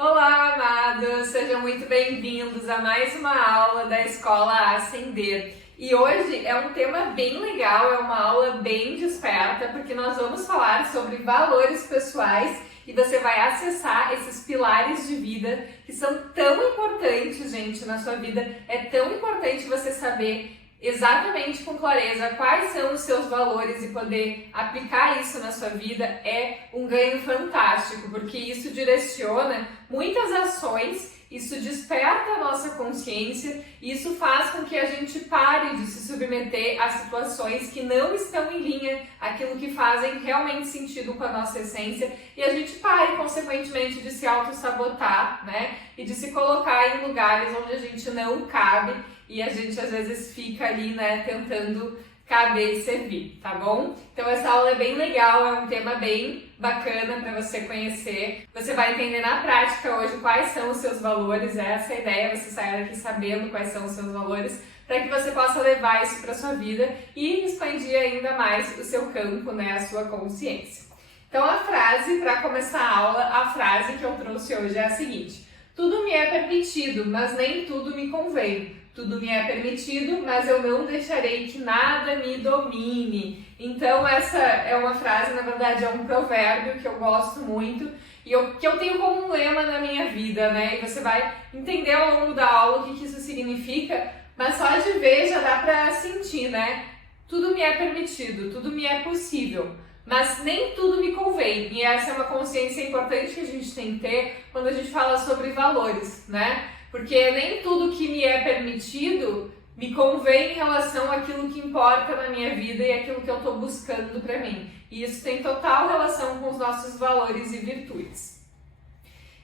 Olá, amados! Sejam muito bem-vindos a mais uma aula da Escola Ascender. E hoje é um tema bem legal, é uma aula bem desperta, porque nós vamos falar sobre valores pessoais e você vai acessar esses pilares de vida que são tão importantes, gente, na sua vida. É tão importante você saber exatamente com clareza quais são os seus valores e poder aplicar isso na sua vida é um ganho fantástico, porque isso direciona muitas ações, isso desperta a nossa consciência, isso faz com que a gente pare de se submeter a situações que não estão em linha, aquilo que fazem realmente sentido com a nossa essência, e a gente pare, consequentemente, de se auto-sabotar, né? E de se colocar em lugares onde a gente não cabe e a gente às vezes fica ali, né, tentando caber e servir, tá bom? Então essa aula é bem legal, é um tema bem bacana para você conhecer. Você vai entender na prática hoje quais são os seus valores, essa é a ideia, você sair daqui sabendo quais são os seus valores, para que você possa levar isso para sua vida e expandir ainda mais o seu campo, né, a sua consciência. Então a frase, para começar a aula, a frase que eu trouxe hoje é a seguinte: tudo me é permitido, mas nem tudo me convém. Tudo me é permitido, mas eu não deixarei que nada me domine. Então essa é uma frase, na verdade é um provérbio que eu gosto muito e que eu tenho como um lema na minha vida, né? E você vai entender ao longo da aula o que isso significa, mas só de ver já dá pra sentir, né? Tudo me é permitido, tudo me é possível, mas nem tudo me convém. E essa é uma consciência importante que a gente tem que ter quando a gente fala sobre valores, né? Porque nem tudo que me é permitido me convém em relação àquilo que importa na minha vida e aquilo que eu estou buscando para mim. E isso tem total relação com os nossos valores e virtudes.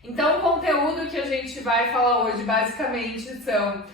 Então, o conteúdo que a gente vai falar hoje basicamente são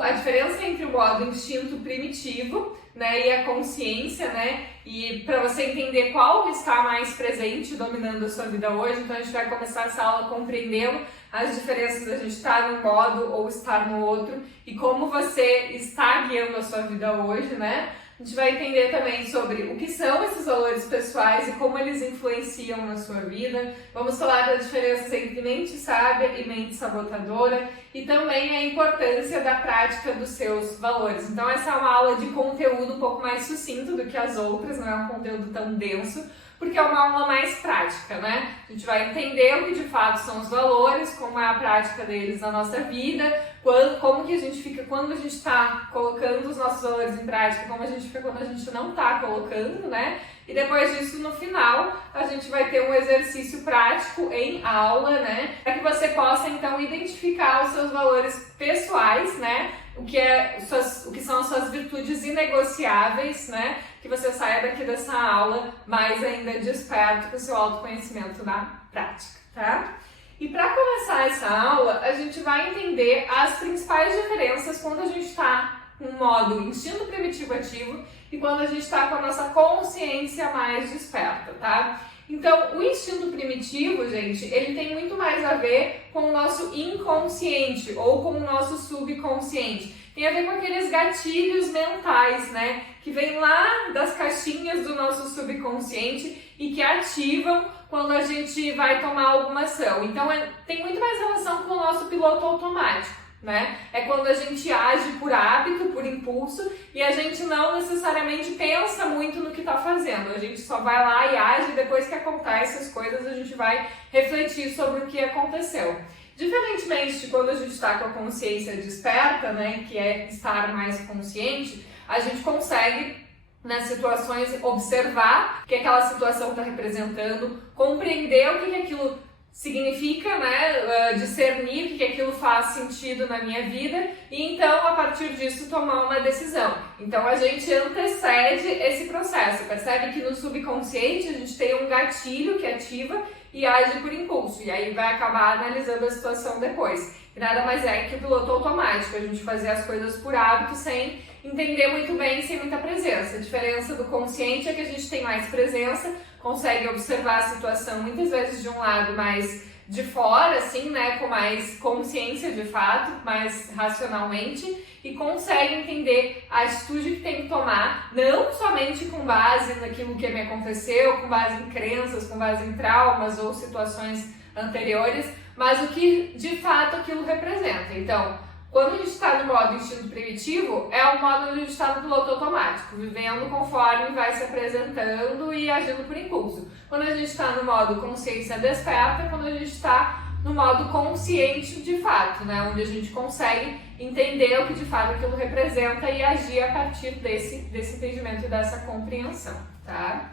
a diferença entre o modo instinto primitivo, né, e a consciência, né, e para você entender qual está mais presente dominando a sua vida hoje. Então a gente vai começar essa aula compreendendo as diferenças da gente estar num modo ou estar no outro e como você está guiando a sua vida hoje, né. A gente vai entender também sobre o que são esses valores pessoais e como eles influenciam na sua vida. Vamos falar da diferença entre mente sábia e mente sabotadora e também a importância da prática dos seus valores. Então essa é uma aula de conteúdo um pouco mais sucinto do que as outras, não é um conteúdo tão denso, porque é uma aula mais prática, né? A gente vai entender o que de fato são os valores, como é a prática deles na nossa vida, como que a gente fica quando a gente está colocando os nossos valores em prática, como a gente fica quando a gente não está colocando, né? E depois disso, no final, a gente vai ter um exercício prático em aula, né? Para que você possa, então, identificar os seus valores pessoais, né? O que são as suas virtudes inegociáveis, né? Que você saia daqui dessa aula mais ainda desperto com o seu autoconhecimento na prática, tá? E para começar essa aula, a gente vai entender as principais diferenças quando a gente está com o modo instinto primitivo ativo e quando a gente está com a nossa consciência mais desperta, tá? Então, o instinto primitivo, gente, ele tem muito mais a ver com o nosso inconsciente ou com o nosso subconsciente. Tem a ver com aqueles gatilhos mentais, né? Que vêm lá das caixinhas do nosso subconsciente e que ativam quando a gente vai tomar alguma ação. Então, tem muito mais relação com o nosso piloto automático, né? É quando a gente age por hábito, por impulso, e a gente não necessariamente pensa muito no que está fazendo. A gente só vai lá e age, e depois que acontecem as coisas, a gente vai refletir sobre o que aconteceu. Diferentemente de quando a gente está com a consciência desperta, né, que é estar mais consciente, a gente consegue, nas situações, observar o que aquela situação está representando, compreender o que aquilo significa, né, discernir o que aquilo faz sentido na minha vida e então, a partir disso, tomar uma decisão. Então, a gente antecede esse processo, percebe que no subconsciente a gente tem um gatilho que ativa e age por impulso, e aí vai acabar analisando a situação depois. E nada mais é que o piloto automático, a gente fazer as coisas por hábito sem entender muito bem, sem muita presença. A diferença do consciente é que a gente tem mais presença, consegue observar a situação muitas vezes de um lado mais de fora, assim, né, com mais consciência de fato, mais racionalmente, e consegue entender a atitude que tem que tomar, não somente com base naquilo que me aconteceu, com base em crenças, com base em traumas ou situações anteriores, mas o que de fato aquilo representa. Então, quando a gente está no modo instinto primitivo, é o modo onde a gente está no piloto automático, vivendo conforme vai se apresentando e agindo por impulso. Quando a gente está no modo consciência desperta, é quando a gente está no modo consciente de fato, né? Onde a gente consegue entender o que de fato aquilo representa e agir a partir desse entendimento e dessa compreensão, tá?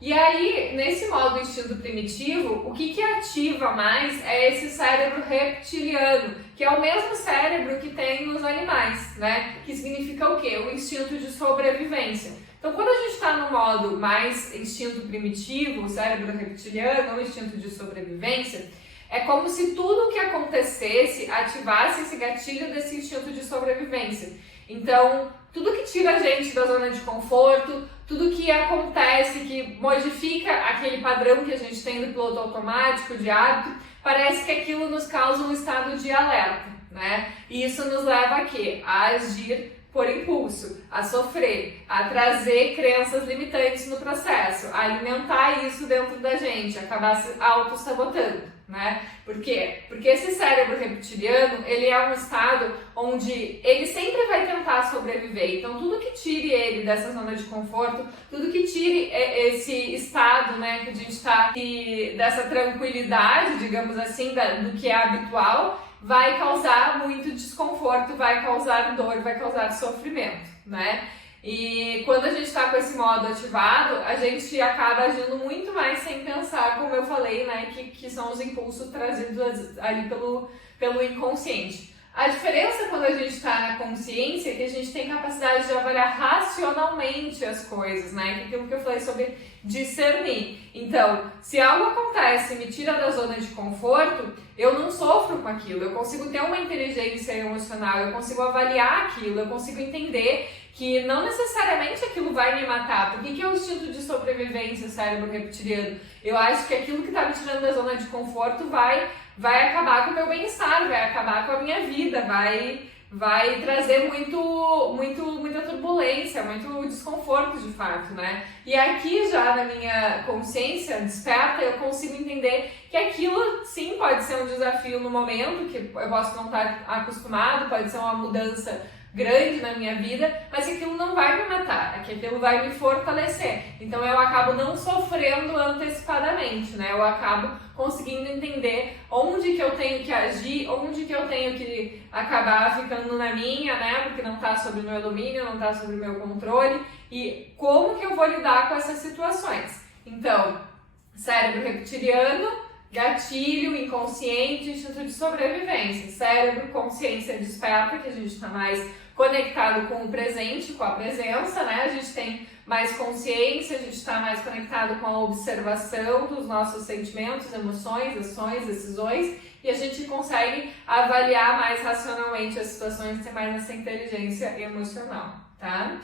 E aí, nesse modo instinto primitivo, o que ativa mais é esse cérebro reptiliano, que é o mesmo cérebro que tem nos animais, né? Que significa o quê? O instinto de sobrevivência. Então, quando a gente está no modo mais instinto primitivo, o cérebro reptiliano, ou instinto de sobrevivência, é como se tudo que acontecesse ativasse esse gatilho desse instinto de sobrevivência. Então, tudo que tira a gente da zona de conforto, tudo que acontece, que modifica aquele padrão que a gente tem do piloto automático, de hábito, parece que aquilo nos causa um estado de alerta, né? E isso nos leva a quê? A agir por impulso, a sofrer, a trazer crenças limitantes no processo, a alimentar isso dentro da gente, acabar se auto-sabotando, né? Por quê? Porque esse cérebro reptiliano, ele é um estado onde ele sempre vai tentar sobreviver. Então, tudo que tire ele dessa zona de conforto, tudo que tire esse estado, né, que a gente está, dessa tranquilidade, digamos assim, do que é habitual, vai causar muito desconforto, vai causar dor, vai causar sofrimento, né? E quando a gente está com esse modo ativado, a gente acaba agindo muito mais sem pensar, como eu falei, né? Que são os impulsos trazidos ali pelo inconsciente. A diferença quando a gente está na consciência é que a gente tem capacidade de avaliar racionalmente as coisas, né? Que é aquilo que eu falei sobre discernir. Então, se algo acontece e me tira da zona de conforto, eu não sofro com aquilo, eu consigo ter uma inteligência emocional, eu consigo avaliar aquilo, eu consigo entender que não necessariamente aquilo vai me matar. Por que é o instinto de sobrevivência, cérebro reptiliano? Eu acho que aquilo que está me tirando da zona de conforto vai acabar com o meu bem-estar, vai acabar com a minha vida, vai trazer muita turbulência, muito desconforto de fato, né? E aqui já na minha consciência desperta, eu consigo entender que aquilo sim pode ser um desafio no momento, que eu posso não estar acostumado, pode ser uma mudança grande na minha vida, mas que aquilo não vai me matar, que aquilo vai me fortalecer. Então eu acabo não sofrendo antecipadamente, né? Eu acabo conseguindo entender onde que eu tenho que agir, onde que eu tenho que acabar ficando na minha, né? Porque não está sob o meu domínio, não está sob o meu controle, e como que eu vou lidar com essas situações. Então, cérebro reptiliano, gatilho, inconsciente, instinto de sobrevivência. Cérebro, consciência desperta, que a gente está mais conectado com o presente, com a presença, né? A gente tem mais consciência, a gente está mais conectado com a observação dos nossos sentimentos, emoções, ações, decisões, e a gente consegue avaliar mais racionalmente as situações, ter mais essa inteligência emocional, tá?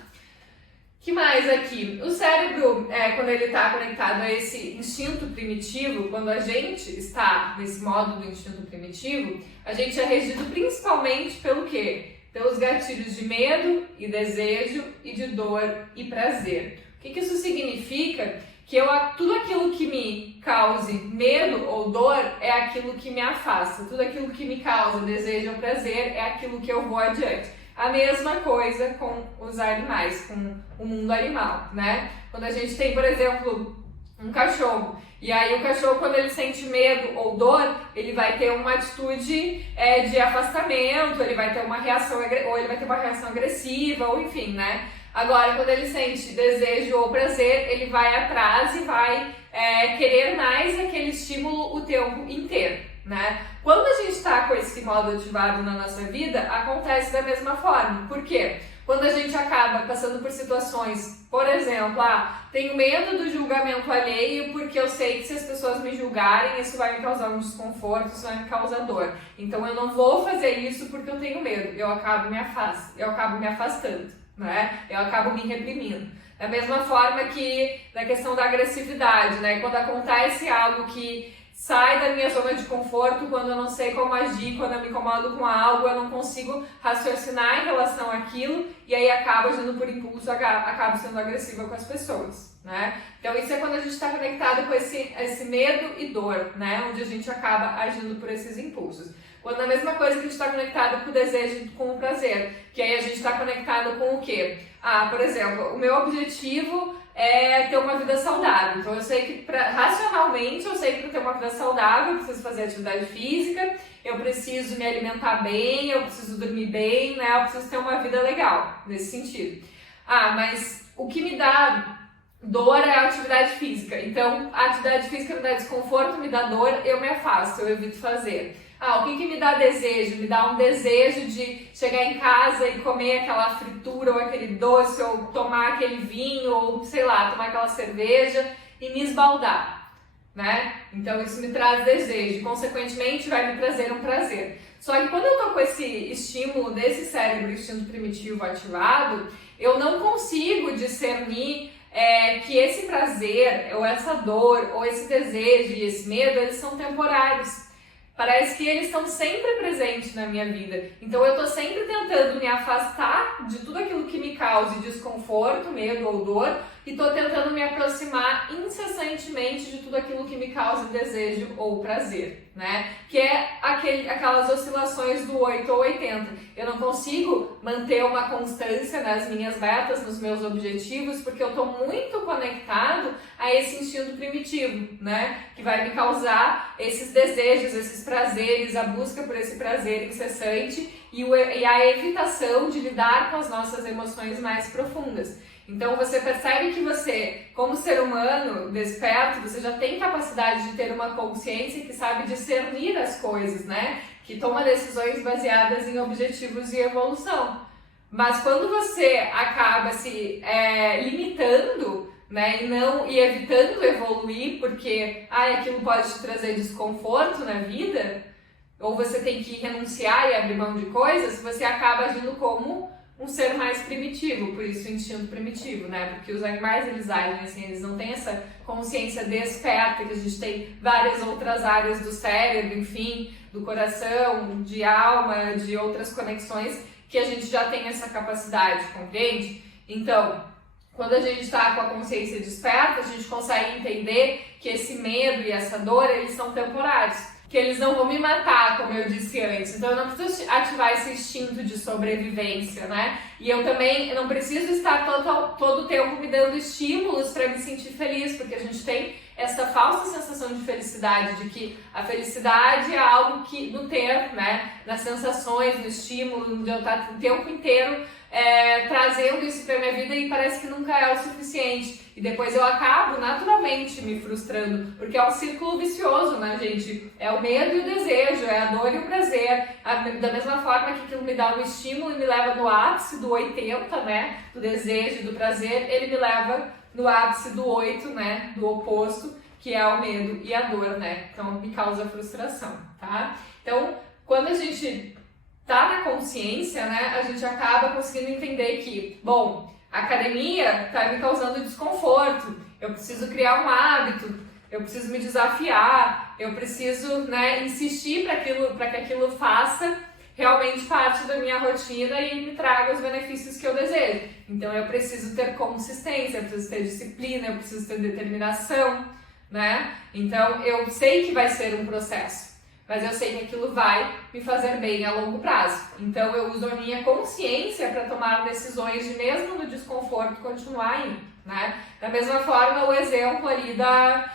Que mais aqui? O cérebro, quando ele está conectado a esse instinto primitivo, quando a gente está nesse modo do instinto primitivo, a gente é regido principalmente pelo quê? Pelos gatilhos de medo e desejo e de dor e prazer. O que isso significa? Que tudo aquilo que me cause medo ou dor é aquilo que me afasta. Tudo aquilo que me causa desejo ou prazer é aquilo que eu vou adiante. A mesma coisa com os animais, com o mundo animal, né? Quando a gente tem, por exemplo, um cachorro, e aí o cachorro, quando ele sente medo ou dor, ele vai ter uma atitude de afastamento, ele vai ter uma reação, ou ele vai ter uma reação agressiva, ou enfim, né? Agora, quando ele sente desejo ou prazer, ele vai atrás e vai querer mais aquele estímulo o tempo inteiro, né? Quando a gente está com esse modo ativado na nossa vida, acontece da mesma forma. Por quê? Quando a gente acaba passando por situações, por exemplo, tenho medo do julgamento alheio porque eu sei que se as pessoas me julgarem, isso vai me causar um desconforto, isso vai me causar dor. Então eu não vou fazer isso porque eu tenho medo, eu acabo me afastando, né? Eu acabo me reprimindo. Da mesma forma que na questão da agressividade, né? Quando acontece algo que sai da minha zona de conforto quando eu não sei como agir, quando eu me incomodo com algo, eu não consigo raciocinar em relação àquilo e aí acabo agindo por impulso, acabo sendo agressiva com as pessoas, né? Então isso é quando a gente está conectado com esse medo e dor, né? Onde a gente acaba agindo por esses impulsos. Quando a mesma coisa que a gente está conectado com o desejo, com o prazer, que aí a gente está conectado com o quê? Por exemplo, o meu objetivo é ter uma vida saudável. Então eu sei que racionalmente eu sei que para ter uma vida saudável eu preciso fazer atividade física, eu preciso me alimentar bem, eu preciso dormir bem, né? Eu preciso ter uma vida legal nesse sentido. Mas o que me dá dor é a atividade física. Então a atividade física me dá desconforto, me dá dor, eu me afasto, eu evito fazer. O que me dá desejo? Me dá um desejo de chegar em casa e comer aquela fritura ou aquele doce, ou tomar aquele vinho, ou sei lá, tomar aquela cerveja e me esbaldar, né? Então isso me traz desejo, consequentemente vai me trazer um prazer. Só que quando eu tô com esse estímulo desse cérebro instinto primitivo ativado, eu não consigo discernir que esse prazer, ou essa dor, ou esse desejo e esse medo, eles são temporários. Parece que eles estão sempre presentes na minha vida. Então eu tô sempre tentando me afastar de tudo aquilo que me cause desconforto, medo ou dor, e tô tentando me aproximar incessantemente de tudo aquilo que me cause desejo ou prazer, né? Que é aquelas oscilações do 8 ou 80. Eu não consigo manter uma constância nas minhas metas, nos meus objetivos, porque eu tô muito conectado a esse instinto primitivo, né? Que vai me causar esses desejos, esses prazeres, a busca por esse prazer incessante e a evitação de lidar com as nossas emoções mais profundas. Então você percebe que você, como ser humano desperto, você já tem capacidade de ter uma consciência que sabe discernir as coisas, né? Que toma decisões baseadas em objetivos e evolução. Mas quando você acaba se limitando, né, e evitando evoluir porque aquilo pode te trazer desconforto na vida, ou você tem que renunciar e abrir mão de coisas, você acaba agindo como um ser mais primitivo, por isso o instinto primitivo, né? Porque os animais, eles agem assim, eles não têm essa consciência desperta, que a gente tem várias outras áreas do cérebro, enfim, do coração, de alma, de outras conexões, que a gente já tem essa capacidade, compreende? Então, quando a gente está com a consciência desperta, a gente consegue entender que esse medo e essa dor, eles são temporários. Que eles não vão me matar, como eu disse antes. Então eu não preciso ativar esse instinto de sobrevivência, né? E eu também não preciso estar todo o tempo me dando estímulos para me sentir feliz, porque a gente tem essa falsa sensação de felicidade, de que a felicidade é algo que no ter, né? Nas sensações, no estímulo, de eu estar o tempo inteiro trazendo isso para minha vida e parece que nunca é o suficiente. E depois eu acabo naturalmente me frustrando, porque é um círculo vicioso, né, gente? É o medo e o desejo, é a dor e o prazer. Da mesma forma que aquilo me dá um estímulo e me leva no ápice do 80, né, do desejo e do prazer, ele me leva no ápice do 8, né, do oposto, que é o medo e a dor, né? Então me causa frustração, tá? Então, quando a gente tá na consciência, né, a gente acaba conseguindo entender que, bom, a academia tá me causando desconforto, eu preciso criar um hábito, eu preciso me desafiar, eu preciso, né, insistir para que aquilo faça realmente parte da minha rotina e me traga os benefícios que eu desejo. Então eu preciso ter consistência, eu preciso ter disciplina, eu preciso ter determinação, né? Então eu sei que vai ser um processo, mas eu sei que aquilo vai me fazer bem a longo prazo. Então eu uso a minha consciência para tomar decisões de mesmo no desconforto continuar indo, né? Da mesma forma, o exemplo ali da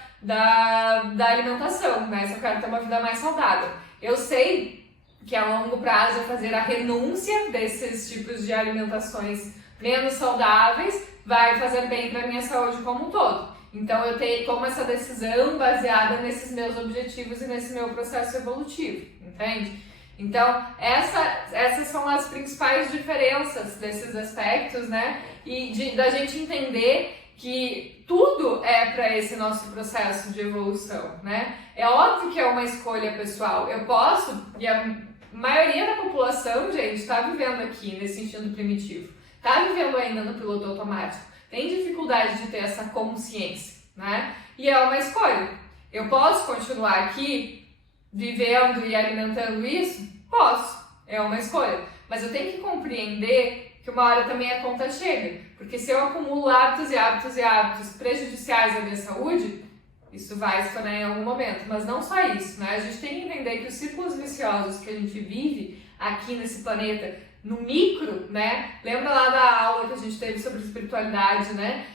alimentação, né? Se eu quero ter uma vida mais saudável. Eu sei que a longo prazo fazer a renúncia desses tipos de alimentações menos saudáveis vai fazer bem para a minha saúde como um todo. Então eu tomo essa decisão baseada nesses meus objetivos e nesse meu processo evolutivo, entende? Então essas são as principais diferenças desses aspectos, né? E da gente entender que tudo é para esse nosso processo de evolução, né? É óbvio que é uma escolha pessoal. Eu posso, e a maioria da população, gente, está vivendo aqui nesse instinto primitivo, está vivendo ainda no piloto automático. Tem dificuldade de ter essa consciência, né? E é uma escolha. Eu posso continuar aqui vivendo e alimentando isso? Posso, é uma escolha. Mas eu tenho que compreender que uma hora também a conta chega. Porque se eu acumulo hábitos e hábitos e hábitos prejudiciais à minha saúde, isso vai se tornar em algum momento. Mas não só isso, né? A gente tem que entender que os círculos viciosos que a gente vive aqui nesse planeta, no micro, né? Lembra lá da aula que a gente teve sobre espiritualidade, né?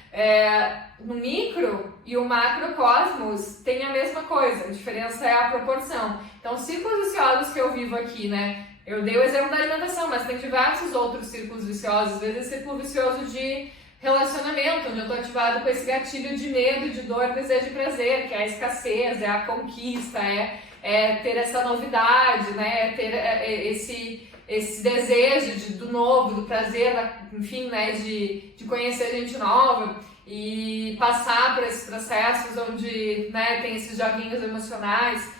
No micro e o macrocosmos tem a mesma coisa, a diferença é a proporção. Então, os círculos viciosos que eu vivo aqui, né? Eu dei o exemplo da alimentação, mas tem diversos outros círculos viciosos. Às vezes, círculo vicioso de relacionamento, onde eu estou ativado com esse gatilho de medo, de dor, desejo e prazer, que é a escassez, é a conquista, é ter essa novidade, né? É ter esse desejo do novo, do prazer, enfim, né? De conhecer gente nova e passar por esses processos onde, né, tem esses joguinhos emocionais.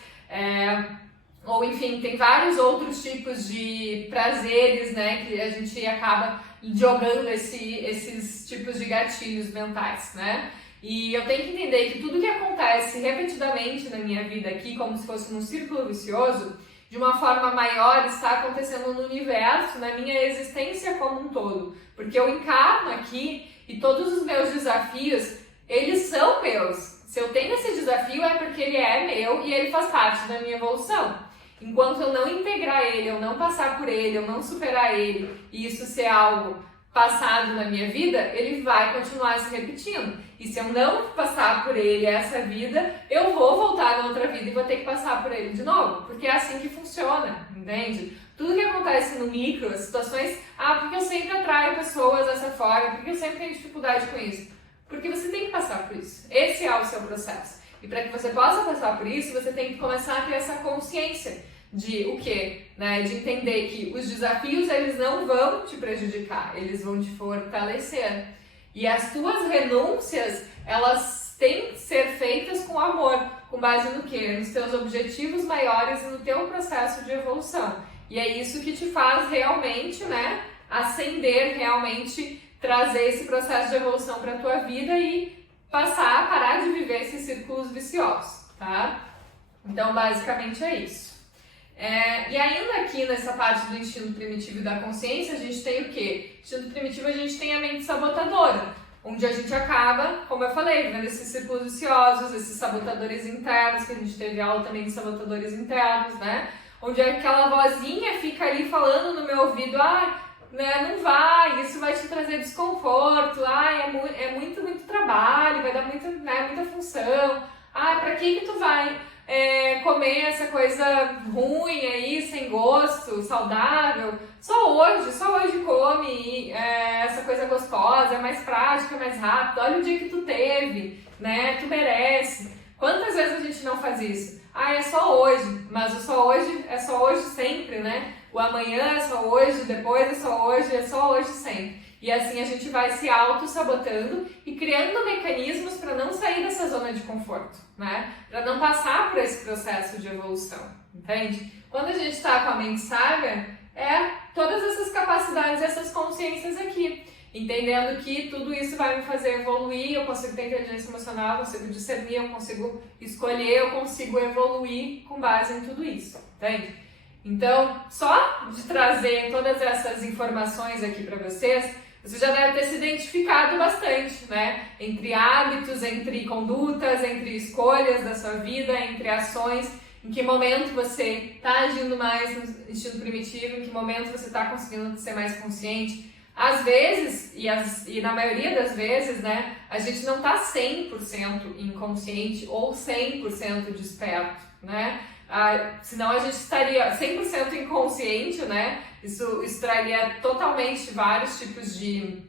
Ou enfim, tem vários outros tipos de prazeres, né, que a gente acaba jogando esses tipos de gatilhos mentais, né? E eu tenho que entender que tudo que acontece repetidamente na minha vida aqui, como se fosse um círculo vicioso, de uma forma maior está acontecendo no universo, na minha existência como um todo. Porque eu encarno aqui e todos os meus desafios, eles são meus. Se eu tenho esse desafio é porque ele é meu e ele faz parte da minha evolução. Enquanto eu não integrar ele, eu não passar por ele, eu não superar ele, e isso ser algo passado na minha vida, ele vai continuar se repetindo. E se eu não passar por ele essa vida, eu vou voltar na outra vida e vou ter que passar por ele de novo. Porque é assim que funciona, entende? Tudo que acontece no micro, as situações, porque eu sempre atraio pessoas dessa forma, porque eu sempre tenho dificuldade com isso. Porque você tem que passar por isso. Esse é o seu processo. E para que você possa passar por isso, você tem que começar a ter essa consciência de o quê? Né? De entender que os desafios, eles não vão te prejudicar, eles vão te fortalecer. E as tuas renúncias, elas têm que ser feitas com amor, com base no quê? Nos teus objetivos maiores e no teu processo de evolução. E é isso que te faz realmente, né, ascender, realmente trazer esse processo de evolução para a tua vida e parar de viver esses círculos viciosos, tá? Então, basicamente é isso. E ainda aqui nessa parte do instinto primitivo e da consciência, a gente tem o quê? Instinto primitivo, a gente tem a mente sabotadora, onde a gente acaba, como eu falei, vendo esses círculos viciosos, esses sabotadores internos, que a gente teve aula também de sabotadores internos, né? Onde aquela vozinha fica ali falando no meu ouvido, né, não vai, isso vai te trazer desconforto, é muito trabalho, vai dar muita função, pra que tu vai comer essa coisa ruim aí, sem gosto, saudável? Só hoje come essa coisa gostosa, é mais prática, é mais rápido, olha o dia que tu teve, né, tu merece. Quantas vezes a gente não faz isso? É só hoje, mas o só hoje é só hoje sempre, né? O amanhã é só hoje, depois é só hoje sempre. E assim a gente vai se auto-sabotando e criando mecanismos para não sair dessa zona de conforto, né? Para não passar por esse processo de evolução, entende? Quando a gente está com a mente sábia, todas essas capacidades, essas consciências aqui. Entendendo que tudo isso vai me fazer evoluir, eu consigo ter inteligência emocional, eu consigo discernir, eu consigo escolher, eu consigo evoluir com base em tudo isso, entende? Então, só de trazer todas essas informações aqui para vocês, você já deve ter se identificado bastante, né? Entre hábitos, entre condutas, entre escolhas da sua vida, entre ações, em que momento você está agindo mais no instinto primitivo, em que momento você está conseguindo ser mais consciente. Às vezes, e na maioria das vezes, né, a gente não está 100% inconsciente ou 100% desperto, né? Senão a gente estaria 100% inconsciente, né? Isso traria totalmente vários tipos de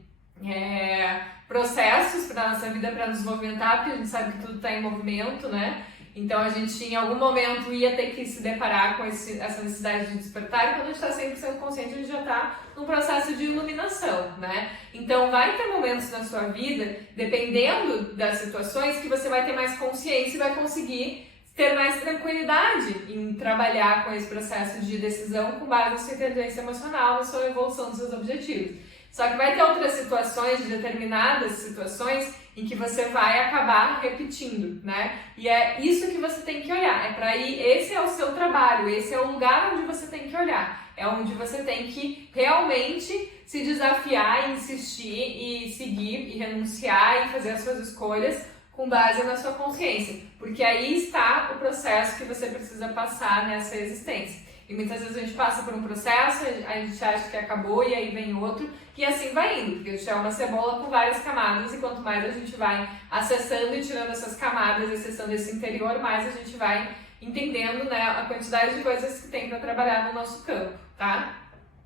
processos para a nossa vida, para nos movimentar, porque a gente sabe que tudo está em movimento, né? Então a gente em algum momento ia ter que se deparar com essa necessidade de despertar, e quando a gente está 100% consciente, a gente já está num processo de iluminação, né? Então vai ter momentos na sua vida, dependendo das situações, que você vai ter mais consciência e vai conseguir ter mais tranquilidade em trabalhar com esse processo de decisão com base na sua inteligência emocional, na sua evolução dos seus objetivos. Só que vai ter outras situações, de determinadas situações, em que você vai acabar repetindo, né? E é isso que você tem que olhar, esse é o seu trabalho, esse é o lugar onde você tem que olhar, é onde você tem que realmente se desafiar, insistir e seguir e renunciar e fazer as suas escolhas com base na sua consciência, porque aí está o processo que você precisa passar nessa existência. E muitas vezes a gente passa por um processo, a gente acha que acabou e aí vem outro, e assim vai indo, porque a gente é uma cebola com várias camadas e quanto mais a gente vai acessando e tirando essas camadas, acessando esse interior, mais a gente vai entendendo, né, a quantidade de coisas que tem para trabalhar no nosso campo, tá?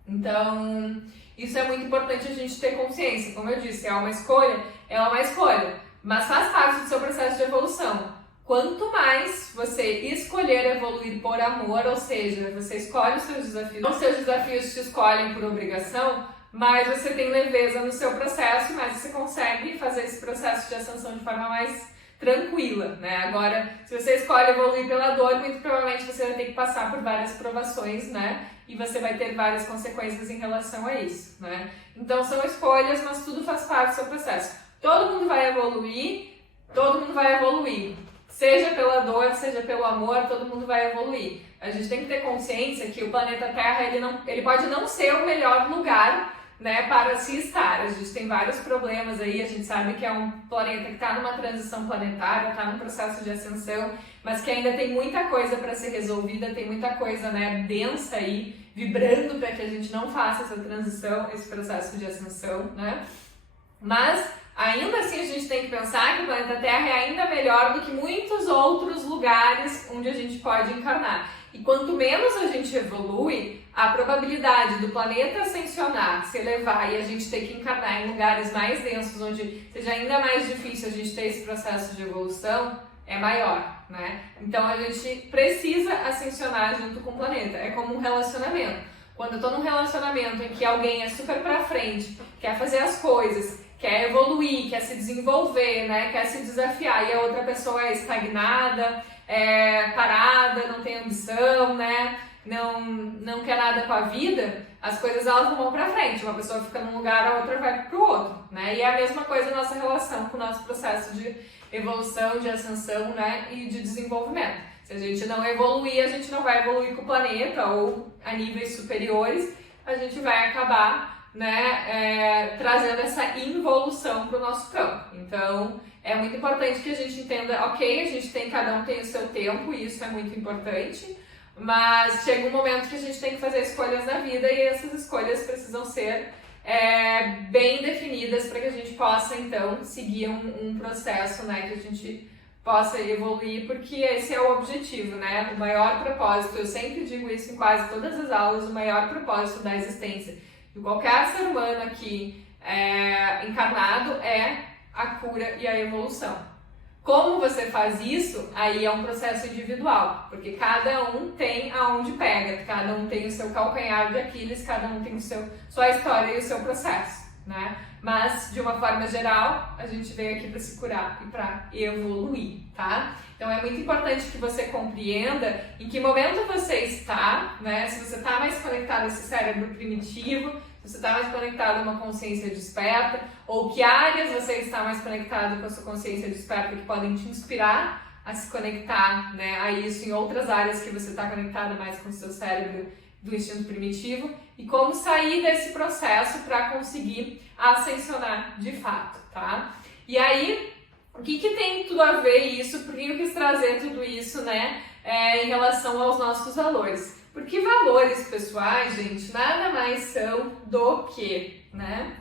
Então, isso é muito importante a gente ter consciência. Como eu disse, é uma escolha, mas faz parte do seu processo de evolução. Quanto mais você escolher evoluir por amor, ou seja, você escolhe os seus desafios te escolhem por obrigação, mais você tem leveza no seu processo, mais você consegue fazer esse processo de ascensão de forma mais tranquila, né? Agora, se você escolhe evoluir pela dor, muito provavelmente você vai ter que passar por várias provações, né? E você vai ter várias consequências em relação a isso, né? Então, são escolhas, mas tudo faz parte do seu processo. Todo mundo vai evoluir. Seja pela dor, seja pelo amor, todo mundo vai evoluir. A gente tem que ter consciência que o planeta Terra, ele pode não ser o melhor lugar, né, para se estar. A gente tem vários problemas aí, a gente sabe que é um planeta que está numa transição planetária, está num processo de ascensão, mas que ainda tem muita coisa para ser resolvida, tem muita coisa, né, densa aí, vibrando para que a gente não faça essa transição, esse processo de ascensão, né? Mas ainda assim a gente tem que pensar que o planeta Terra é ainda melhor do que muitos outros lugares onde a gente pode encarnar. E quanto menos a gente evolui, a probabilidade do planeta ascensionar, se elevar e a gente ter que encarnar em lugares mais densos, onde seja ainda mais difícil a gente ter esse processo de evolução, é maior, né? Então a gente precisa ascensionar junto com o planeta. É como um relacionamento. Quando eu tô num relacionamento em que alguém é super pra frente, quer fazer as coisas, quer evoluir, quer se desenvolver, né? Quer se desafiar, e a outra pessoa é estagnada, parada, não tem ambição, né? Não quer nada com a vida, as coisas elas não vão pra frente. Uma pessoa fica num lugar, a outra vai pro outro, né? E é a mesma coisa a nossa relação com o nosso processo de evolução, de ascensão, né? E de desenvolvimento. Se a gente não evoluir, a gente não vai evoluir com o planeta ou a níveis superiores, a gente vai acabar, né, trazendo essa involução para o nosso campo. Então, é muito importante que a gente entenda, ok, cada um tem o seu tempo e isso é muito importante, mas chega um momento que a gente tem que fazer escolhas na vida e essas escolhas precisam ser bem definidas para que a gente possa, então, seguir um processo, né, que a gente possa evoluir, porque esse é o objetivo, né? O maior propósito, eu sempre digo isso em quase todas as aulas, o maior propósito da existência de qualquer ser humano aqui encarnado é a cura e a evolução. Como você faz isso, aí é um processo individual, porque cada um tem aonde pega, cada um tem o seu calcanhar de Aquiles, cada um tem sua história e o seu processo, né? Mas, de uma forma geral, a gente veio aqui para se curar e para evoluir, tá? Então é muito importante que você compreenda em que momento você está, né? Se você está mais conectado a esse cérebro primitivo, se você está mais conectado a uma consciência desperta, ou que áreas você está mais conectado com a sua consciência desperta que podem te inspirar a se conectar, né, a isso em outras áreas que você está conectado mais com o seu cérebro do instinto primitivo, e como sair desse processo para conseguir ascensionar de fato, tá? E aí, o que tem tudo a ver isso? Por que eu quis trazer tudo isso, né, em relação aos nossos valores? Porque valores pessoais, gente, nada mais são do que, né?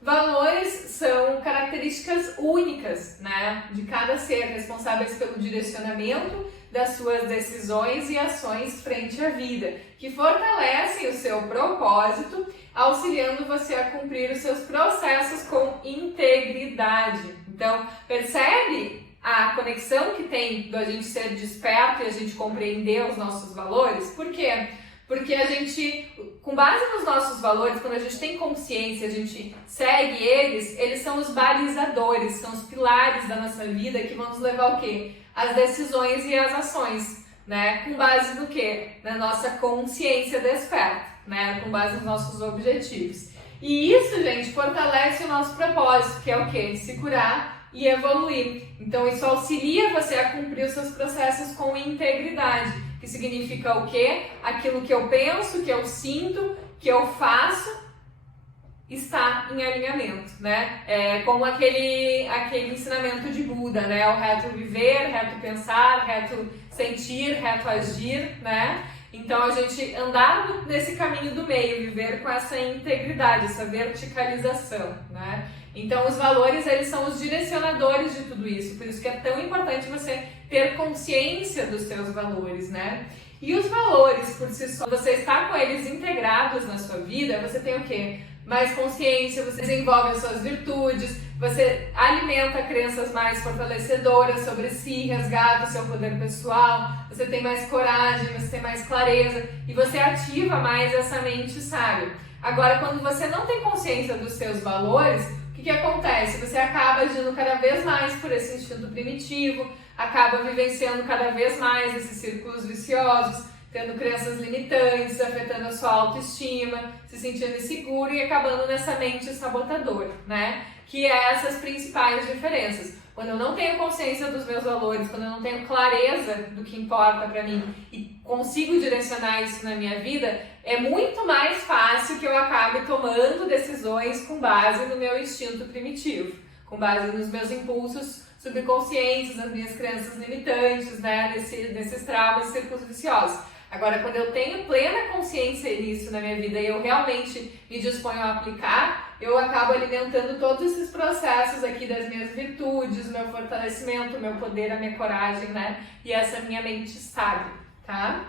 Valores são características únicas, né, de cada ser, responsáveis pelo direcionamento das suas decisões e ações frente à vida, que fortalecem o seu propósito, auxiliando você a cumprir os seus processos com integridade. Então, percebe a conexão que tem do a gente ser desperto e a gente compreender os nossos valores? Por quê? Porque a gente, com base nos nossos valores, quando a gente tem consciência, a gente segue eles são os balizadores, são os pilares da nossa vida que vão nos levar ao quê? As decisões e as ações, né? Com base no quê? Na nossa consciência desperta, né? Com base nos nossos objetivos. E isso, gente, fortalece o nosso propósito, que é o quê? Se curar e evoluir. Então isso auxilia você a cumprir os seus processos com integridade, que significa o quê? Aquilo que eu penso, que eu sinto, que eu faço, está em alinhamento, né? Como aquele ensinamento de Buda, né? O reto viver, reto pensar, reto sentir, reto agir, né? Então a gente andar nesse caminho do meio, viver com essa integridade, essa verticalização, né? Então os valores, eles são os direcionadores de tudo isso, por isso que é tão importante você ter consciência dos seus valores, né? E os valores por si só, você está com eles integrados na sua vida, você tem o quê? Mais consciência, você desenvolve as suas virtudes, você alimenta crenças mais fortalecedoras sobre si, resgata o seu poder pessoal, você tem mais coragem, você tem mais clareza e você ativa mais essa mente sábia. Agora, quando você não tem consciência dos seus valores, o que acontece? Você acaba agindo cada vez mais por esse instinto primitivo, acaba vivenciando cada vez mais esses círculos viciosos, tendo crenças limitantes, afetando a sua autoestima, se sentindo inseguro e acabando nessa mente sabotadora, né? Que é essas principais diferenças. Quando eu não tenho consciência dos meus valores, quando eu não tenho clareza do que importa pra mim e consigo direcionar isso na minha vida, é muito mais fácil que eu acabe tomando decisões com base no meu instinto primitivo, com base nos meus impulsos subconscientes, nas minhas crenças limitantes, né? Nesses traumas e círculos viciosos. Agora, quando eu tenho plena consciência nisso na minha vida e eu realmente me disponho a aplicar, eu acabo alimentando todos esses processos aqui das minhas virtudes, o meu fortalecimento, o meu poder, a minha coragem, né? E essa minha mente sábia, tá?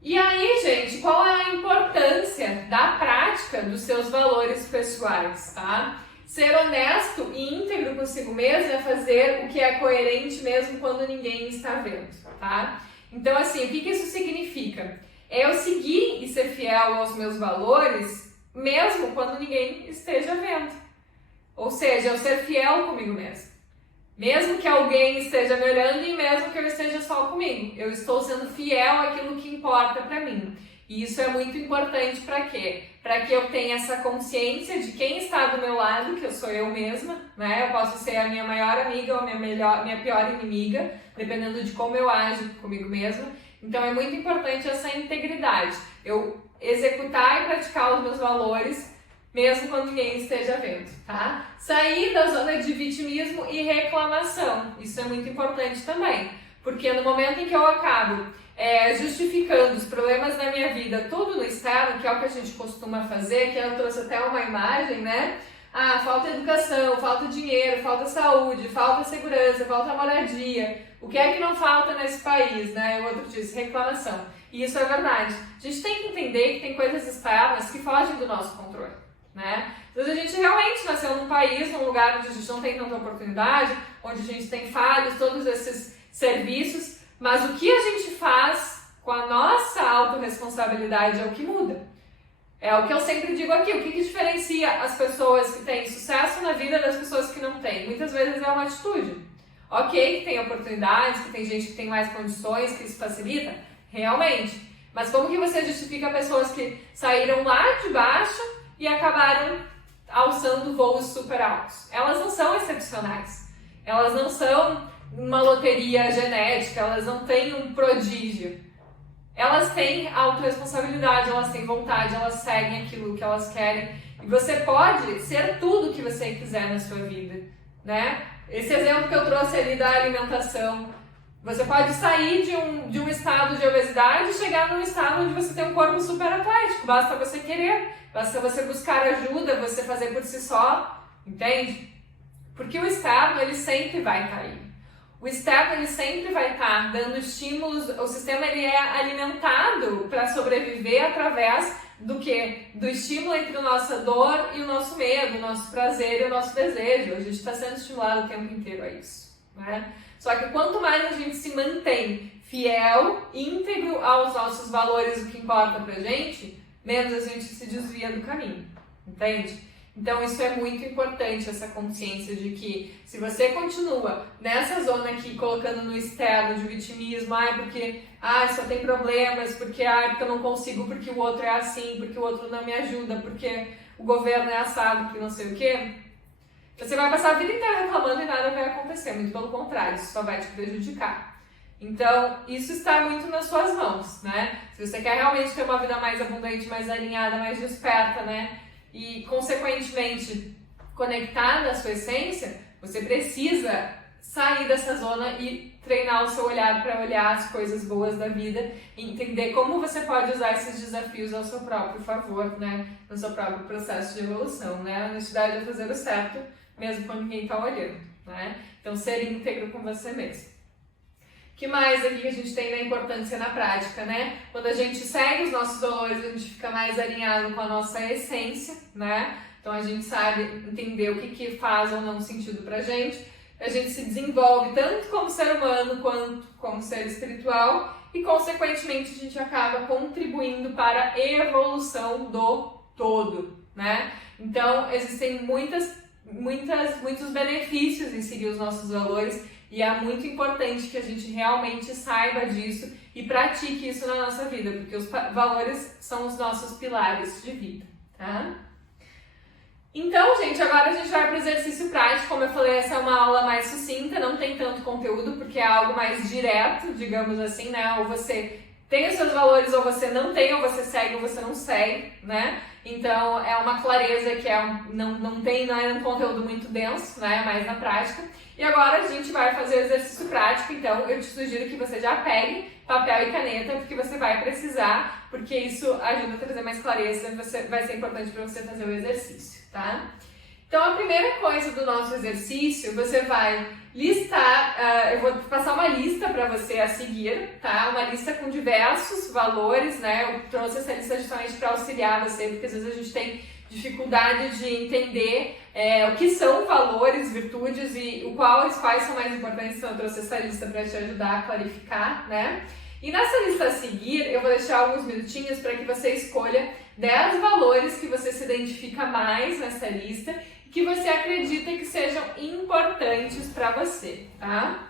E aí, gente, qual é a importância da prática dos seus valores pessoais, tá? Ser honesto e íntegro consigo mesmo é fazer o que é coerente mesmo quando ninguém está vendo, tá? Então, assim, o que isso significa? É eu seguir e ser fiel aos meus valores, mesmo quando ninguém esteja vendo. Ou seja, eu ser fiel comigo mesmo. Mesmo que alguém esteja me olhando e mesmo que eu esteja só comigo. Eu estou sendo fiel àquilo que importa para mim. E isso é muito importante para quê? Para que eu tenha essa consciência de quem está do meu lado, que eu sou eu mesma, né? Eu posso ser a minha maior amiga ou a minha pior inimiga, dependendo de como eu ajo comigo mesma. Então é muito importante essa integridade. Eu executar e praticar os meus valores, mesmo quando ninguém esteja vendo, tá? Sair da zona de vitimismo e reclamação. Isso é muito importante também. Porque no momento em que eu acabo justificando os problemas da minha vida tudo no externo, que é o que a gente costuma fazer, que eu trouxe até uma imagem, né? Ah, falta educação, falta dinheiro, falta saúde, falta segurança, falta moradia. O que é que não falta nesse país, né? O outro disse, reclamação. E isso é verdade. A gente tem que entender que tem coisas externas que fogem do nosso controle, né? Então a gente realmente nasceu num país, num lugar onde a gente não tem tanta oportunidade, onde a gente tem falhas, todos esses serviços, mas o que a gente faz com a nossa autorresponsabilidade é o que muda. É o que eu sempre digo aqui, o que diferencia as pessoas que têm sucesso na vida das pessoas que não têm? Muitas vezes é uma atitude. Ok, que tem oportunidades, que tem gente que tem mais condições, que isso facilita, realmente. Mas como que você justifica pessoas que saíram lá de baixo e acabaram alçando voos super altos? Elas não são excepcionais. Elas não são uma loteria genética, elas não têm um prodígio. Elas têm autorresponsabilidade, elas têm vontade, elas seguem aquilo que elas querem. E você pode ser tudo que você quiser na sua vida, né? Esse exemplo que eu trouxe ali da alimentação. Você pode sair de um estado de obesidade e chegar num estado onde você tem um corpo super atlético. Basta você querer, basta você buscar ajuda, você fazer por si só, entende? Porque o externo, ele sempre vai estar aí. O externo, ele sempre vai estar dando estímulos, o sistema ele é alimentado para sobreviver através do quê? Do estímulo entre a nossa dor e o nosso medo, o nosso prazer e o nosso desejo. A gente está sendo estimulado o tempo inteiro a isso, né? Só que quanto mais a gente se mantém fiel, íntegro aos nossos valores, o que importa pra gente, menos a gente se desvia do caminho, entende? Então isso é muito importante, essa consciência de que se você continua nessa zona aqui, colocando no externo de vitimismo, porque só tem problemas, porque eu não consigo, porque o outro é assim, porque o outro não me ajuda, porque o governo é assado, porque não sei o quê, você vai passar a vida inteira reclamando e nada vai acontecer, muito pelo contrário, isso só vai te prejudicar. Então, isso está muito nas suas mãos, né? Se você quer realmente ter uma vida mais abundante, mais alinhada, mais desperta, né? E, consequentemente, conectada à sua essência, você precisa sair dessa zona e treinar o seu olhar para olhar as coisas boas da vida e entender como você pode usar esses desafios ao seu próprio favor, né? No seu próprio processo de evolução, né? A honestidade é fazer o certo, mesmo quando ninguém está olhando, né? Então, ser íntegro com você mesmo. O que mais aqui que a gente tem da importância na prática, né? Quando a gente segue os nossos valores, a gente fica mais alinhado com a nossa essência, né? Então a gente sabe entender o que faz ou não sentido pra gente. A gente se desenvolve tanto como ser humano quanto como ser espiritual e, consequentemente, a gente acaba contribuindo para a evolução do todo, né? Então existem muitos benefícios em seguir os nossos valores. E é muito importante que a gente realmente saiba disso e pratique isso na nossa vida, porque os valores são os nossos pilares de vida, tá? Então, gente, agora a gente vai para o exercício prático. Como eu falei, essa é uma aula mais sucinta, não tem tanto conteúdo, porque é algo mais direto, digamos assim, né? Ou você tem os seus valores, ou você não tem, ou você segue, ou você não segue, né? Então, é uma clareza que não é um conteúdo muito denso, né? Mais na prática. E agora a gente vai fazer o exercício prático, então eu te sugiro que você já pegue papel e caneta, porque você vai precisar, porque isso ajuda a trazer mais clareza, vai ser importante para você fazer o exercício, tá? Então a primeira coisa do nosso exercício, você vai listar, eu vou passar uma lista para você a seguir, tá? Uma lista com diversos valores, né? Eu trouxe essa lista justamente para auxiliar você, porque às vezes a gente tem dificuldade de entender o que são valores, virtudes e quais são mais importantes. Então eu trouxe essa lista para te ajudar a clarificar, né? E nessa lista a seguir, eu vou deixar alguns minutinhos para que você escolha 10 valores que você se identifica mais nessa lista e que você acredita que sejam importantes para você, tá?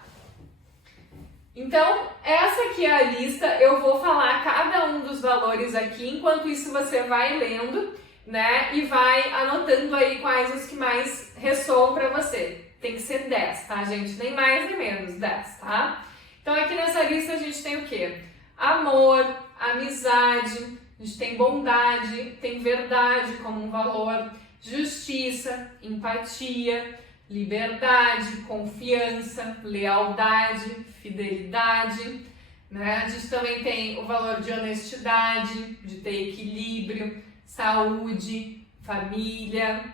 Então, essa aqui é a lista, eu vou falar cada um dos valores aqui, enquanto isso você vai lendo, né, e vai anotando aí quais os que mais ressoam para você. Tem que ser 10, tá, gente? Nem mais nem menos, 10, tá? Então, aqui nessa lista a gente tem o quê? Amor, amizade, a gente tem bondade, tem verdade como um valor, justiça, empatia, liberdade, confiança, lealdade, fidelidade, né? A gente também tem o valor de honestidade, de ter equilíbrio, saúde, família,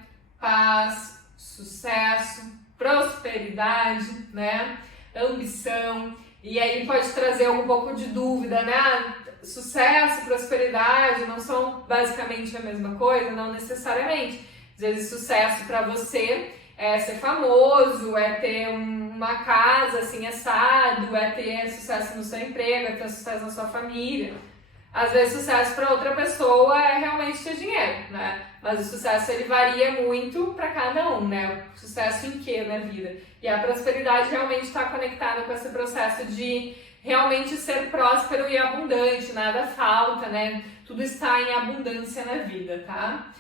paz, sucesso, prosperidade, né? Ambição. E aí pode trazer um pouco de dúvida, né? Sucesso e prosperidade não são basicamente a mesma coisa? Não necessariamente. Às vezes sucesso para você é ser famoso, é ter uma casa assim assado, é ter sucesso no seu emprego, é ter sucesso na sua família. Às vezes sucesso para outra pessoa é realmente ter dinheiro, né? Mas o sucesso ele varia muito para cada um, né? O sucesso em quê na vida? E a prosperidade realmente está conectada com esse processo de realmente ser próspero e abundante, nada falta, né? Tudo está em abundância na vida, tá?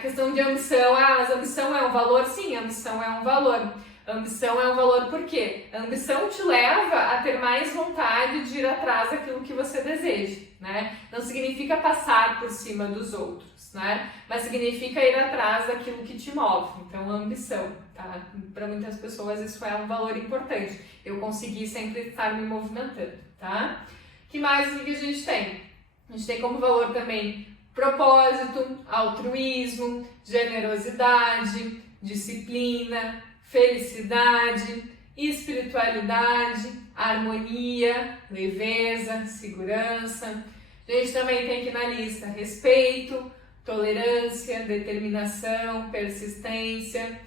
Questão de ambição, mas a ambição é um valor? Sim, a ambição é um valor. A ambição é um valor por quê? A ambição te leva a ter mais vontade de ir atrás daquilo que você deseja, né? Não significa passar por cima dos outros, né? Mas significa ir atrás daquilo que te move. Então, a ambição, tá? Para muitas pessoas isso é um valor importante. Eu consegui sempre estar me movimentando, tá? Que mais que a gente tem? A gente tem como valor também propósito, altruísmo, generosidade, disciplina, felicidade, espiritualidade, harmonia, leveza, segurança. A gente também tem aqui na lista respeito, tolerância, determinação, persistência,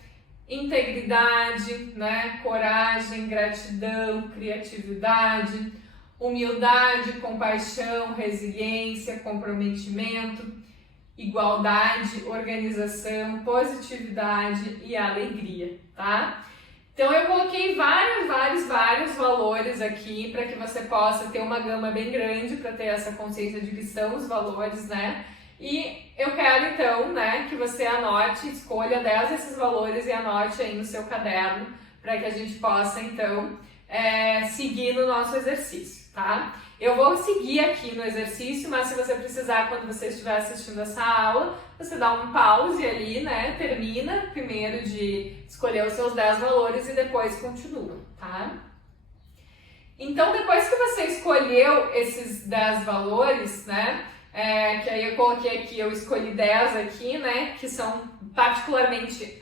integridade, né? Coragem, gratidão, criatividade, humildade, compaixão, resiliência, comprometimento, igualdade, organização, positividade e alegria, tá? Então eu coloquei vários valores aqui para que você possa ter uma gama bem grande para ter essa consciência de que são os valores, né? E eu quero então, né, que você anote, escolha 10 desses valores e anote aí no seu caderno para que a gente possa então seguir no nosso exercício, tá? Eu vou seguir aqui no exercício, mas se você precisar, quando você estiver assistindo essa aula, você dá um pause ali, né? Termina primeiro de escolher os seus 10 valores e depois continua, tá? Então, depois que você escolheu esses 10 valores, né? Que aí eu coloquei aqui, eu escolhi 10 aqui, né? Que são particularmente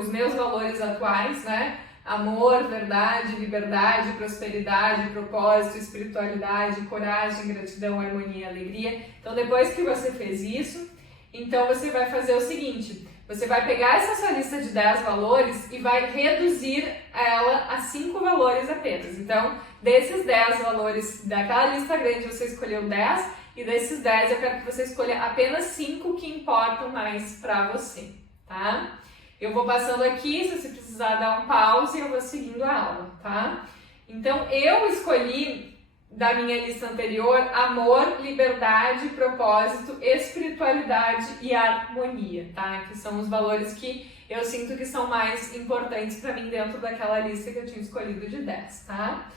os meus valores atuais, né? Amor, verdade, liberdade, prosperidade, propósito, espiritualidade, coragem, gratidão, harmonia, alegria. Então, depois que você fez isso, então você vai fazer o seguinte, você vai pegar essa sua lista de 10 valores e vai reduzir ela a 5 valores apenas. Então, desses 10 valores, daquela lista grande você escolheu 10, e desses 10 eu quero que você escolha apenas 5 que importam mais para você, tá? Eu vou passando aqui, se você precisar dar um pause, eu vou seguindo a aula, tá? Então, eu escolhi da minha lista anterior amor, liberdade, propósito, espiritualidade e harmonia, tá? Que são os valores que eu sinto que são mais importantes para mim dentro daquela lista que eu tinha escolhido de 10, tá?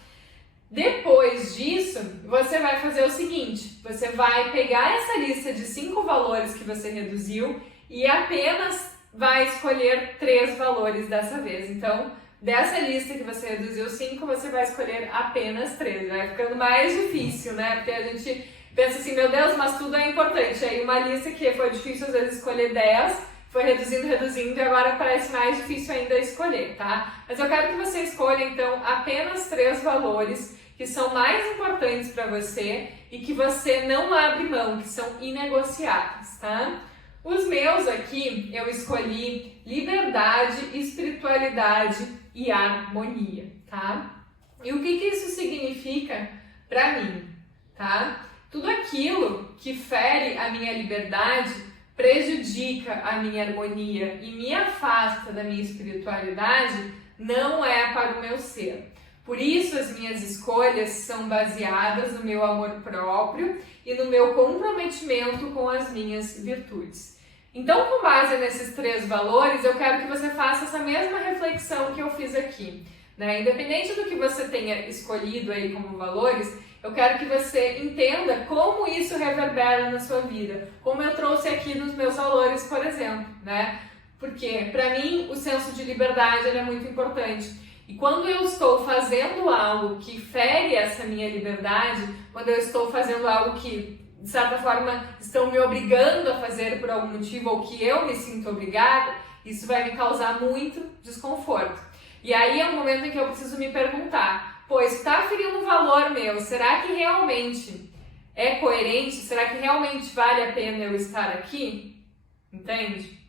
Depois disso, você vai fazer o seguinte, você vai pegar essa lista de 5 valores que você reduziu e apenas vai escolher 3 valores dessa vez. Então, dessa lista que você reduziu 5, você vai escolher apenas 3. Vai ficando mais difícil, né? Porque a gente pensa assim, meu Deus, mas tudo é importante. Aí uma lista que foi difícil às vezes escolher 10, foi reduzindo e agora parece mais difícil ainda escolher, tá? Mas eu quero que você escolha, então, apenas 3 valores que são mais importantes para você e que você não abre mão, que são inegociáveis, tá? Os meus aqui, eu escolhi liberdade, espiritualidade e harmonia, tá? E o que isso significa para mim, tá? Tudo aquilo que fere a minha liberdade prejudica a minha harmonia e me afasta da minha espiritualidade não é para o meu ser. Por isso, as minhas escolhas são baseadas no meu amor próprio e no meu comprometimento com as minhas virtudes. Então, com base nesses 3 valores, eu quero que você faça essa mesma reflexão que eu fiz aqui, né? Independente do que você tenha escolhido aí como valores, eu quero que você entenda como isso reverbera na sua vida, como eu trouxe aqui nos meus valores, por exemplo, né? Porque, para mim, o senso de liberdade ele é muito importante. E quando eu estou fazendo algo que fere essa minha liberdade, quando eu estou fazendo algo que, de certa forma, estão me obrigando a fazer por algum motivo ou que eu me sinto obrigada, isso vai me causar muito desconforto. E aí é um momento em que eu preciso me perguntar, pois está ferindo um valor meu, será que realmente é coerente? Será que realmente vale a pena eu estar aqui? Entende?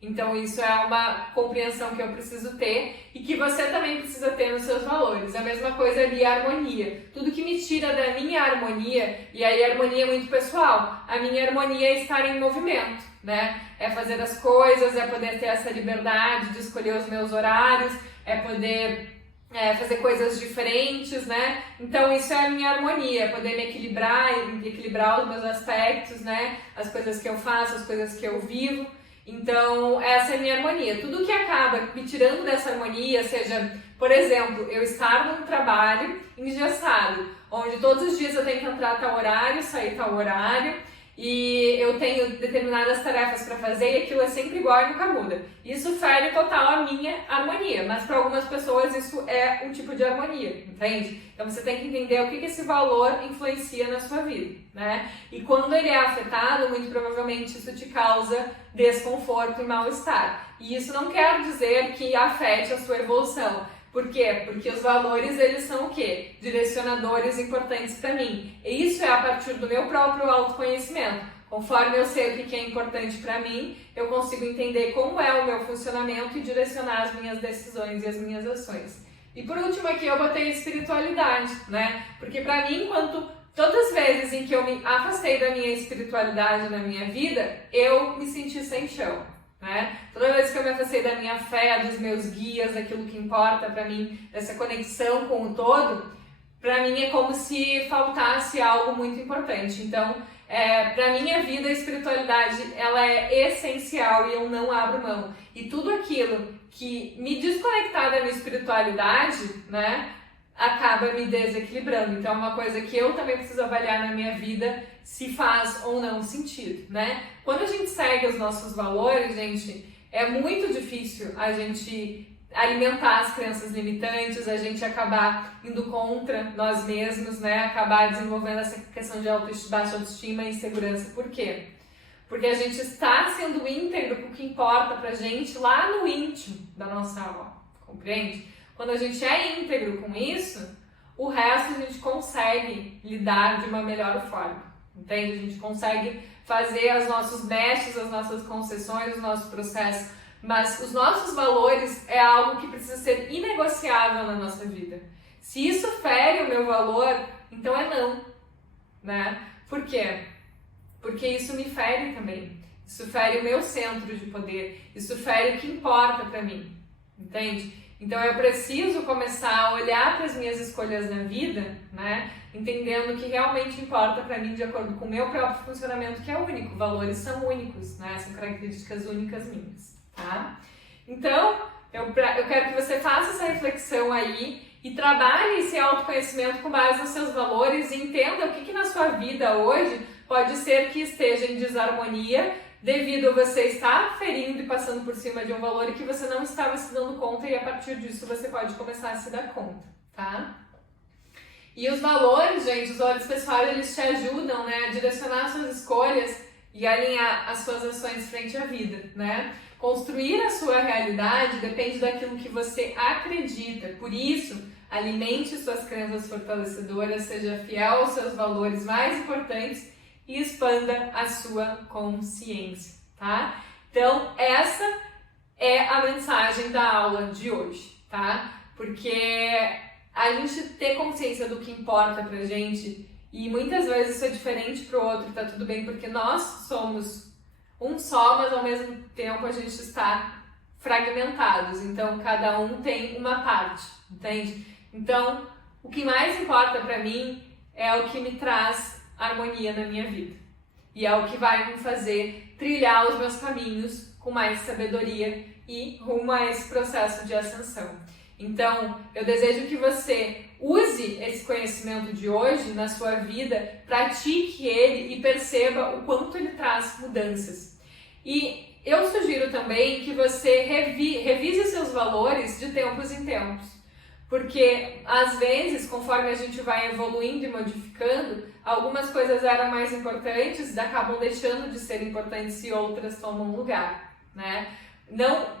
Então isso é uma compreensão que eu preciso ter e que você também precisa ter nos seus valores. A mesma coisa ali, a harmonia. Tudo que me tira da minha harmonia, e aí a harmonia é muito pessoal, a minha harmonia é estar em movimento, né? É fazer as coisas, é poder ter essa liberdade de escolher os meus horários, é poder fazer coisas diferentes, né? Então isso é a minha harmonia, é poder me equilibrar os meus aspectos, né? As coisas que eu faço, as coisas que eu vivo. Então, essa é a minha harmonia. Tudo que acaba me tirando dessa harmonia, seja, por exemplo, eu estar num trabalho engessado, onde todos os dias eu tenho que entrar a tal horário, sair tal horário, e eu tenho determinadas tarefas para fazer e aquilo é sempre igual e nunca muda. Isso fere total a minha harmonia, mas para algumas pessoas isso é um tipo de harmonia, entende? Então você tem que entender o que esse valor influencia na sua vida, né? E quando ele é afetado, muito provavelmente isso te causa desconforto e mal-estar. E isso não quer dizer que afete a sua evolução. Por quê? Porque os valores, eles são o quê? Direcionadores importantes para mim. E isso é a partir do meu próprio autoconhecimento. Conforme eu sei o que é importante para mim, eu consigo entender como é o meu funcionamento e direcionar as minhas decisões e as minhas ações. E por último aqui eu botei espiritualidade, né? Porque pra mim, todas as vezes em que eu me afastei da minha espiritualidade na minha vida, eu me senti sem chão, né? Toda vez que eu me afastei da minha fé, dos meus guias, daquilo que importa pra mim, dessa conexão com o todo, pra mim é como se faltasse algo muito importante. Então, pra minha vida, a espiritualidade, ela é essencial e eu não abro mão. E tudo aquilo que me desconectar da minha espiritualidade, né, acaba me desequilibrando. Então, é uma coisa que eu também preciso avaliar na minha vida, se faz ou não sentido, né? Quando a gente segue os nossos valores, gente, é muito difícil a gente alimentar as crenças limitantes, a gente acabar indo contra nós mesmos, né? Acabar desenvolvendo essa questão de baixa autoestima e insegurança. Por quê? Porque a gente está sendo íntegro com o que importa pra gente lá no íntimo da nossa alma, compreende? Quando a gente é íntegro com isso, o resto a gente consegue lidar de uma melhor forma, entende? A gente consegue fazer os nossos mestres, as nossas concessões, os nossos processos, mas os nossos valores é algo que precisa ser inegociável na nossa vida. Se isso fere o meu valor, então é não, né? Por quê? Porque isso me fere também. Isso fere o meu centro de poder. Isso fere o que importa pra mim, entende? Então eu preciso começar a olhar para as minhas escolhas na vida, né? Entendendo o que realmente importa para mim de acordo com o meu próprio funcionamento, que é único. Valores são únicos, né? São características únicas minhas, tá? Então, eu quero que você faça essa reflexão aí e trabalhe esse autoconhecimento com base nos seus valores e entenda o que na sua vida hoje pode ser que esteja em desarmonia devido a você estar ferindo e passando por cima de um valor e que você não estava se dando conta, e a partir disso você pode começar a se dar conta, tá? E os valores, gente, os valores pessoais, eles te ajudam, né, a direcionar as suas escolhas e alinhar as suas ações frente à vida, né? Construir a sua realidade depende daquilo que você acredita, por isso, alimente suas crenças fortalecedoras, seja fiel aos seus valores mais importantes e expanda a sua consciência, tá? Então, essa é a mensagem da aula de hoje, tá? Porque a gente ter consciência do que importa pra gente, e muitas vezes isso é diferente pro outro, tá tudo bem, porque nós somos um só, mas ao mesmo tempo a gente está fragmentados, então cada um tem uma parte, entende? Então, o que mais importa pra mim é o que me traz harmonia na minha vida. E é o que vai me fazer trilhar os meus caminhos com mais sabedoria e rumo a esse processo de ascensão. Então, eu desejo que você use esse conhecimento de hoje na sua vida, pratique ele e perceba o quanto ele traz mudanças. E eu sugiro também que você revise seus valores de tempos em tempos. Porque, às vezes, conforme a gente vai evoluindo e modificando, algumas coisas eram mais importantes e acabam deixando de ser importantes e outras tomam lugar, né?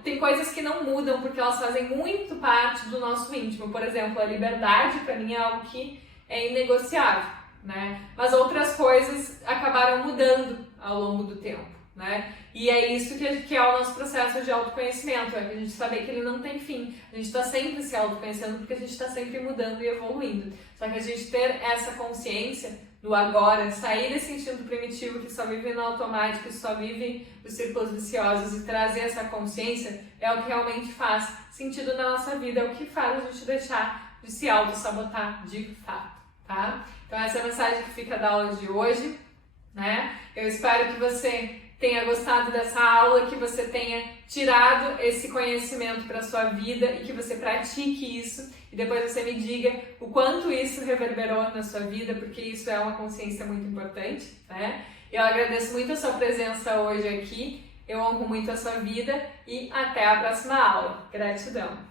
Tem coisas que não mudam porque elas fazem muito parte do nosso íntimo. Por exemplo, a liberdade, para mim, é algo que é inegociável, né? Mas outras coisas acabaram mudando ao longo do tempo, né? E é isso que é o nosso processo de autoconhecimento, é a gente saber que ele não tem fim. A gente está sempre se autoconhecendo porque a gente está sempre mudando e evoluindo. Só que a gente ter essa consciência do agora, sair desse instinto primitivo que só vive no automático, que só vive os círculos viciosos, e trazer essa consciência é o que realmente faz sentido na nossa vida, é o que faz a gente deixar de se auto-sabotar de fato, tá? Então essa é a mensagem que fica da aula de hoje, né? Eu espero que você tenha gostado dessa aula, que você tenha tirado esse conhecimento para a sua vida e que você pratique isso e depois você me diga o quanto isso reverberou na sua vida, porque isso é uma consciência muito importante, né? Eu agradeço muito a sua presença hoje aqui, eu honro muito a sua vida e até a próxima aula. Gratidão!